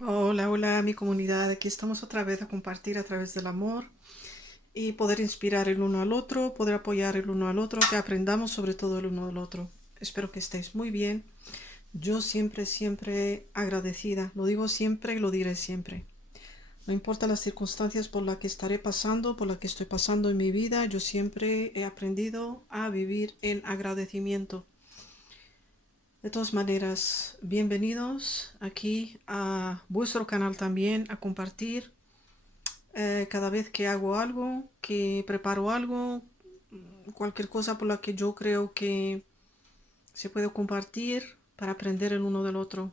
Hola, hola, mi comunidad. Aquí estamos otra vez a compartir a través del amor y poder inspirar el uno al otro, poder apoyar el uno al otro, que aprendamos sobre todo el uno al otro. Espero que estéis muy bien. Yo siempre, siempre agradecida. Lo digo siempre y lo diré siempre. No importa las circunstancias por las que estaré pasando, por las que estoy pasando en mi vida, yo siempre he aprendido a vivir en agradecimiento. De todas maneras, bienvenidos aquí a vuestro canal también, a compartir cada vez que hago algo, que preparo algo, cualquier cosa por la que yo creo que se puede compartir para aprender el uno del otro.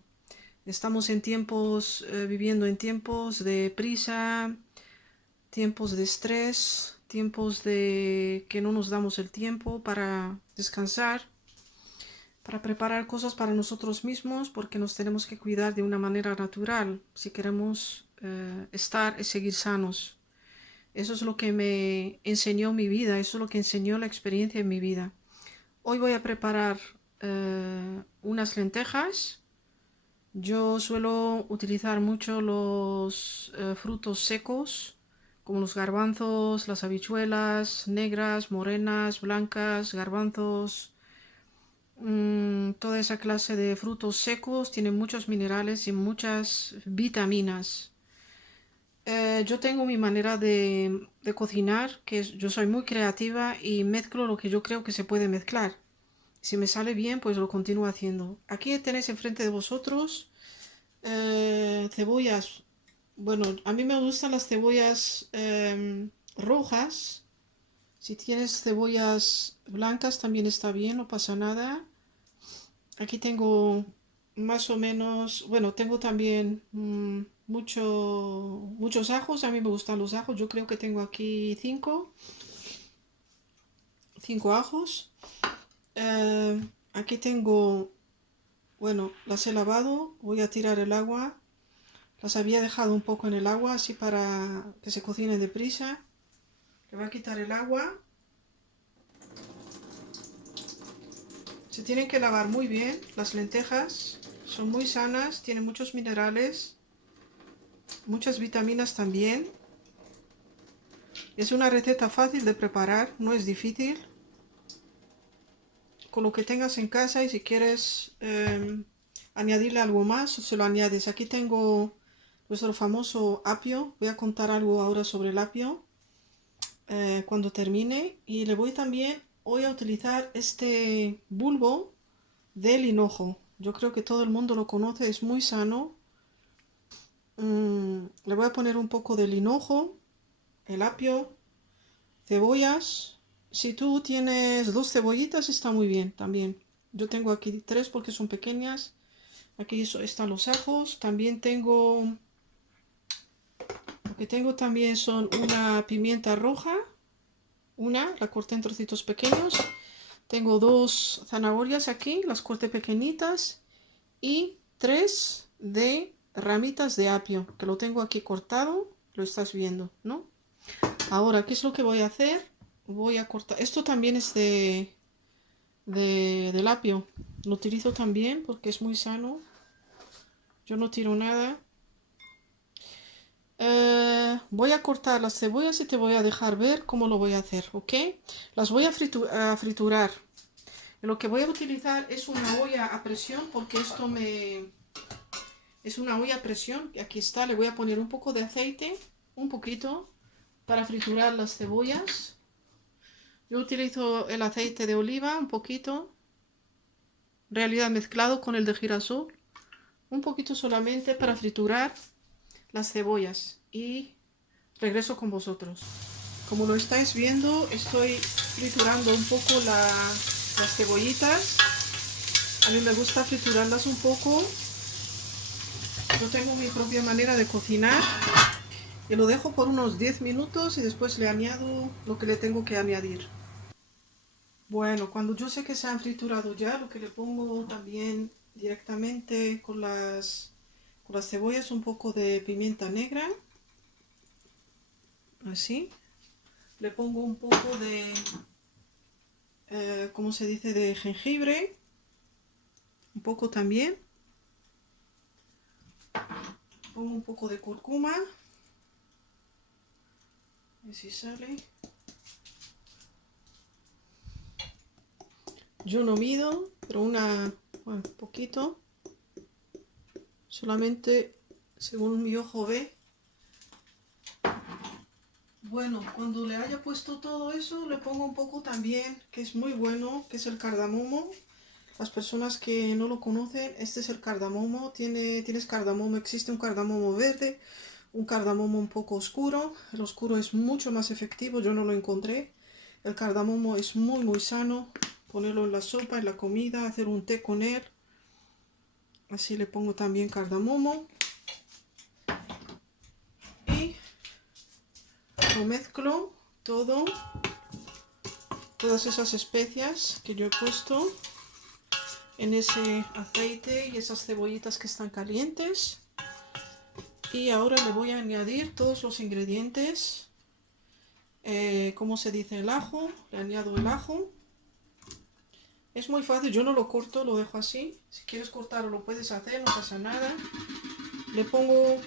Estamos en tiempos, viviendo en tiempos de prisa, tiempos de estrés, tiempos de que no nos damos el tiempo para descansar, para preparar cosas para nosotros mismos, porque nos tenemos que cuidar de una manera natural si queremos estar y seguir sanos. Eso es lo que me enseñó mi vida, eso es lo que enseñó la experiencia en mi vida. Hoy voy a preparar unas lentejas. Yo suelo utilizar mucho los frutos secos, como los garbanzos, las habichuelas negras, morenas, blancas, garbanzos, toda esa clase de frutos secos tienen muchos minerales y muchas vitaminas. Yo tengo mi manera de cocinar, yo soy muy creativa y mezclo lo que yo creo que se puede mezclar. Si me sale bien, pues lo continúo haciendo. Aquí tenéis enfrente de vosotros cebollas. Bueno, a mí me gustan las cebollas rojas. Si tienes cebollas blancas también está bien, no pasa nada. Aquí tengo más o menos, bueno, tengo también muchos ajos. A mí me gustan los ajos. Yo creo que tengo aquí cinco ajos. Aquí tengo, bueno, las he lavado. Voy a tirar el agua. Las había dejado un poco en el agua así para que se cocinen deprisa. Le voy a quitar el agua. Se tienen que lavar muy bien las lentejas. Son muy sanas, tienen muchos minerales, muchas vitaminas también. Es una receta fácil de preparar, no es difícil. Con lo que tengas en casa y si quieres añadirle algo más, se lo añades. Aquí tengo nuestro famoso apio. Voy a contar algo ahora sobre el apio cuando termine. Y le voy también hoy a utilizar este bulbo del hinojo. Yo creo que todo el mundo lo conoce, es muy sano. Le voy a poner un poco del hinojo, el apio, cebollas. Si tú tienes dos cebollitas está muy bien también. Yo tengo aquí tres porque son pequeñas. Aquí están los ajos. También tengo, lo que tengo también son una pimienta roja. La corté en trocitos pequeños. Tengo dos zanahorias aquí, las corté pequeñitas. Y tres de ramitas de apio, que lo tengo aquí cortado. Lo estás viendo, ¿no? Ahora, ¿qué es lo que voy a hacer? Voy a cortar. Esto también es del apio. Lo utilizo también porque es muy sano. Yo no tiro nada. Voy a cortar las cebollas y te voy a dejar ver cómo lo voy a hacer, ¿ok? Las voy a friturar. Lo que voy a utilizar es una olla a presión porque esto me... Es una olla a presión. Aquí está, le voy a poner un poco de aceite, un poquito, para friturar las cebollas. Yo utilizo el aceite de oliva, un poquito, en realidad mezclado con el de girasol, un poquito solamente para friturar las cebollas. Y regreso con vosotros. Como lo estáis viendo, estoy friturando un poco las cebollitas. A mí me gusta friturarlas un poco. Yo tengo mi propia manera de cocinar. Y lo dejo por unos 10 minutos y después le añado lo que le tengo que añadir. Bueno, cuando yo sé que se han friturado ya, lo que le pongo también directamente con las cebollas, un poco de pimienta negra, así. Le pongo un poco de, ¿cómo se dice?, de jengibre, un poco también. Pongo un poco de cúrcuma. A ver si sale. Yo no mido, pero bueno, poquito. Solamente según mi ojo ve. Bueno, cuando le haya puesto todo eso, le pongo un poco también, que es muy bueno, que es el cardamomo. Las personas que no lo conocen, este es el cardamomo. Tienes cardamomo, existe un cardamomo verde, un cardamomo un poco oscuro. El oscuro es mucho más efectivo, yo no lo encontré. El cardamomo es muy sano. Ponerlo en la sopa, en la comida, hacer un té con él. Así le pongo también cardamomo. Y lo mezclo todo. Todas esas especias que yo he puesto en ese aceite y esas cebollitas que están calientes. Y ahora le voy a añadir todos los ingredientes. ¿Cómo se dice? El ajo. Le añado el ajo. Es muy fácil, yo no lo corto, lo dejo así. Si quieres cortarlo lo puedes hacer, no pasa nada. Le pongo...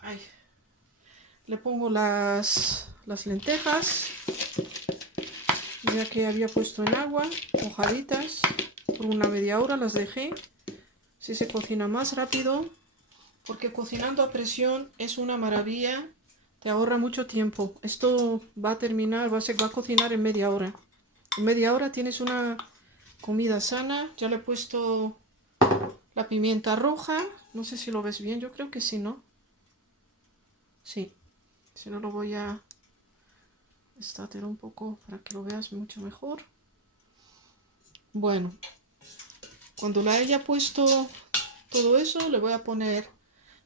Ay, le pongo las lentejas. Ya que había puesto en agua, mojaditas. Por una media hora las dejé. Si se cocina más rápido. Porque cocinando a presión es una maravilla. Te ahorra mucho tiempo. Esto va a terminar, va a cocinar en media hora. En media hora tienes una comida sana. Ya le he puesto la pimienta roja. No sé si lo ves bien, yo creo que sí, ¿no? Sí. Si no lo voy a estatear un poco para que lo veas mucho mejor. Bueno, cuando le haya puesto todo eso, le voy a poner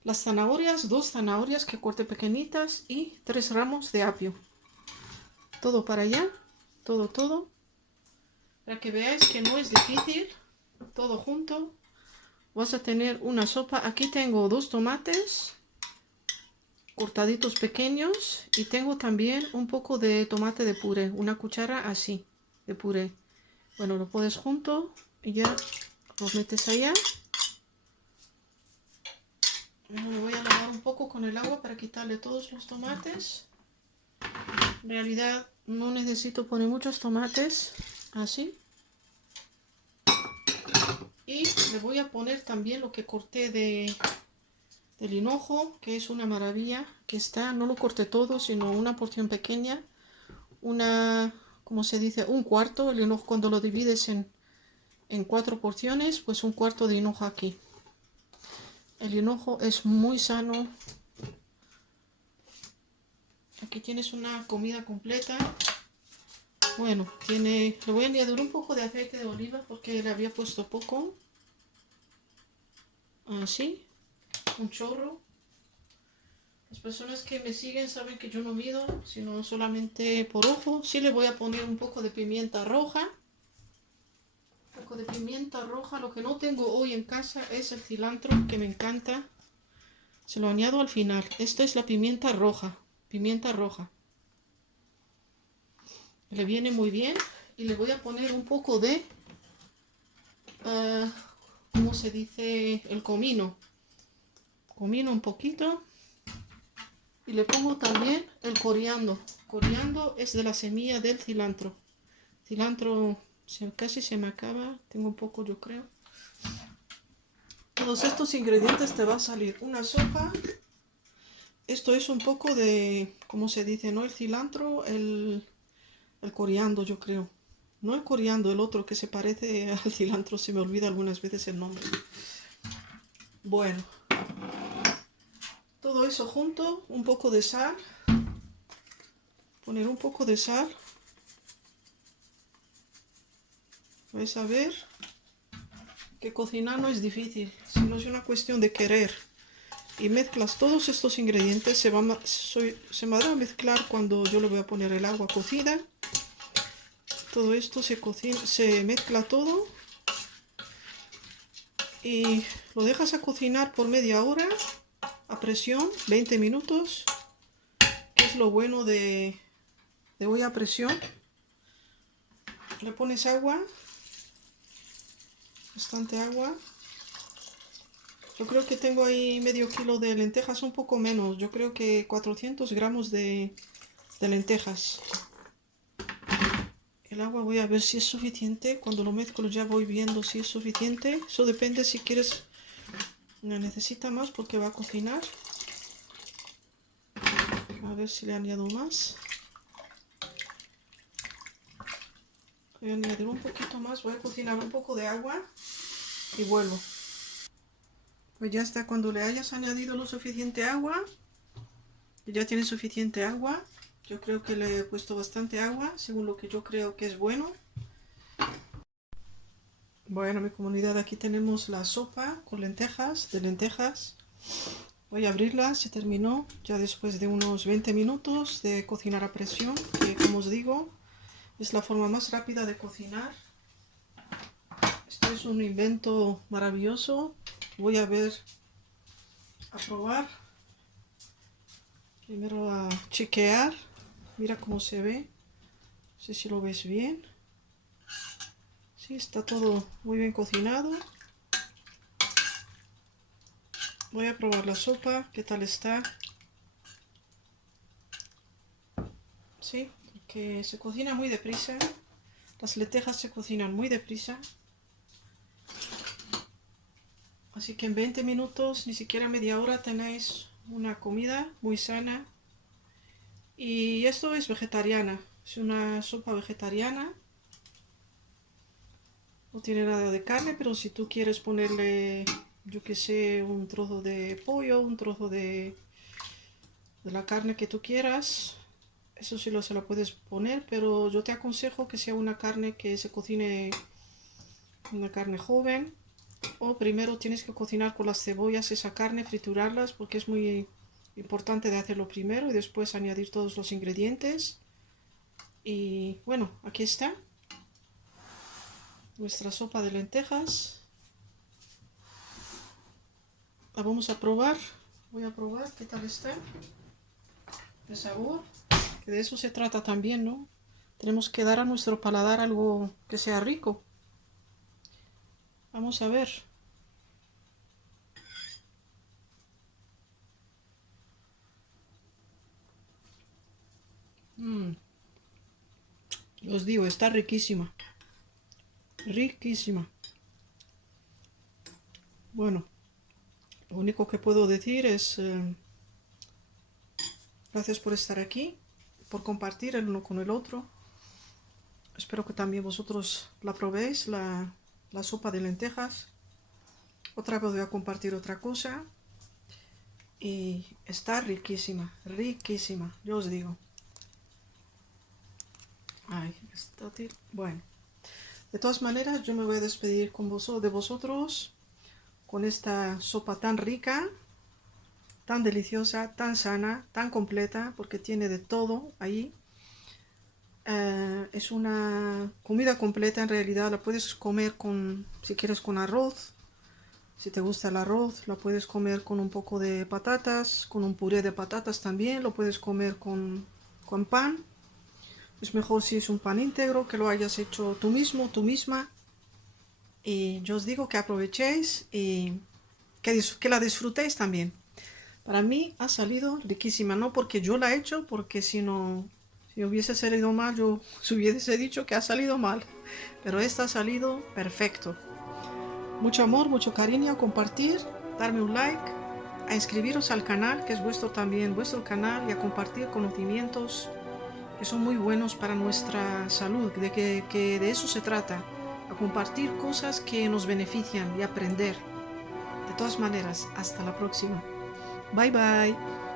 las zanahorias, 2 zanahorias que corte pequeñitas y 3 ramos de apio. Todo para allá, todo. Para que veáis que no es difícil, todo junto. Vas a tener una sopa. Aquí tengo 2 tomates cortaditos pequeños y tengo también un poco de tomate de puré, una cuchara así de puré. Bueno, lo pones junto y ya lo metes allá. Bueno, lo voy a lavar un poco con el agua para quitarle todos los tomates. En realidad no necesito poner muchos tomates, así. Y le voy a poner también lo que corté del hinojo, que es una maravilla, que está, no lo corté todo, sino una porción pequeña, ¿cómo se dice? Un cuarto. El hinojo, cuando lo divides en 4 porciones, pues un cuarto de hinojo aquí. El hinojo es muy sano. Aquí tienes una comida completa. Bueno, le voy a añadir un poco de aceite de oliva porque le había puesto poco. Así, un chorro. Las personas que me siguen saben que yo no mido, sino solamente por ojo. Sí le voy a poner un poco de pimienta roja. Un poco de pimienta roja. Lo que no tengo hoy en casa es el cilantro, que me encanta. Se lo añado al final. Esta es la pimienta roja. Pimienta roja. Le viene muy bien. Y le voy a poner un poco de... ¿cómo se dice? El comino. Comino un poquito. Y le pongo también el coriandro. Coriandro es de la semilla del cilantro. Cilantro casi se me acaba. Tengo un poco, yo creo. Todos estos ingredientes te va a salir una sopa. Esto es un poco de, ¿cómo se dice? No el cilantro, el coriandro, yo creo. No el coriandro, el otro que se parece al cilantro. Se me olvida algunas veces el nombre. Bueno. Todo eso junto, un poco de sal. Poner un poco de sal. Vais a ver que cocinar no es difícil, sino es una cuestión de querer. Y mezclas todos estos ingredientes. Se van a mezclar cuando yo le voy a poner el agua cocida. Todo esto se mezcla todo. Y lo dejas a cocinar por media hora a presión, 20 minutos. Que es lo bueno de olla a presión. Le pones agua. Bastante agua. Yo creo que tengo ahí medio kilo de lentejas, un poco menos. Yo creo que 400 gramos de lentejas. El agua voy a ver si es suficiente. Cuando lo mezclo ya voy viendo si es suficiente. Eso depende si quieres. La necesita más porque va a cocinar. A ver si le añado más. Voy a añadir un poquito más. Voy a cocinar un poco de agua y vuelvo. Pues ya está. Cuando le hayas añadido lo suficiente agua, ya tiene suficiente agua. Yo creo que le he puesto bastante agua, según lo que yo creo que es bueno. Bueno, mi comunidad, aquí tenemos la sopa con lentejas, de lentejas. Voy a abrirla, se terminó ya después de unos 20 minutos de cocinar a presión, que como os digo, es la forma más rápida de cocinar. Esto es un invento maravilloso. Voy a ver, a probar. Primero a chequear. Mira cómo se ve. No sé si lo ves bien. Sí, está todo muy bien cocinado. Voy a probar la sopa, qué tal está. Sí, que se cocina muy deprisa. Las lentejas se cocinan muy deprisa. Así que en 20 minutos, ni siquiera media hora, tenéis una comida muy sana. Y esto es vegetariana. Es una sopa vegetariana. No tiene nada de carne, pero si tú quieres ponerle, yo que sé, un trozo de pollo, un trozo de la carne que tú quieras, eso sí se lo puedes poner, pero yo te aconsejo que sea una carne que se cocine, una carne joven. O primero tienes que cocinar con las cebollas esa carne, triturarlas, porque es muy importante de hacerlo primero y después añadir todos los ingredientes. Y bueno, aquí está nuestra sopa de lentejas. La vamos a probar. Voy a probar qué tal está de sabor, que de eso se trata también, ¿no? Tenemos que dar a nuestro paladar algo que sea rico. Vamos a ver. Os digo, está riquísima. Riquísima. Bueno, lo único que puedo decir es gracias por estar aquí, por compartir el uno con el otro. Espero que también vosotros la probéis, la sopa de lentejas. Otra vez voy a compartir otra cosa. Y está riquísima, riquísima, yo os digo. Ay, está bueno. De todas maneras, yo me voy a despedir de vosotros con esta sopa tan rica, tan deliciosa, tan sana, tan completa, porque tiene de todo ahí. Es una comida completa en realidad. La puedes comer con, si quieres, con arroz. Si te gusta el arroz, la puedes comer con un poco de patatas, con un puré de patatas también. Lo puedes comer con pan. Es mejor si es un pan íntegro, que lo hayas hecho tú mismo, tú misma. Y yo os digo que aprovechéis y que la disfrutéis también. Para mí ha salido riquísima, no porque yo la he hecho, porque si hubiese salido mal, yo os hubiese dicho que ha salido mal. Pero esta ha salido perfecto. Mucho amor, mucho cariño, a compartir, darme un like, a inscribiros al canal, que es vuestro canal, y a compartir conocimientos que son muy buenos para nuestra salud, que de eso se trata, a compartir cosas que nos benefician y aprender. De todas maneras, hasta la próxima. Bye bye.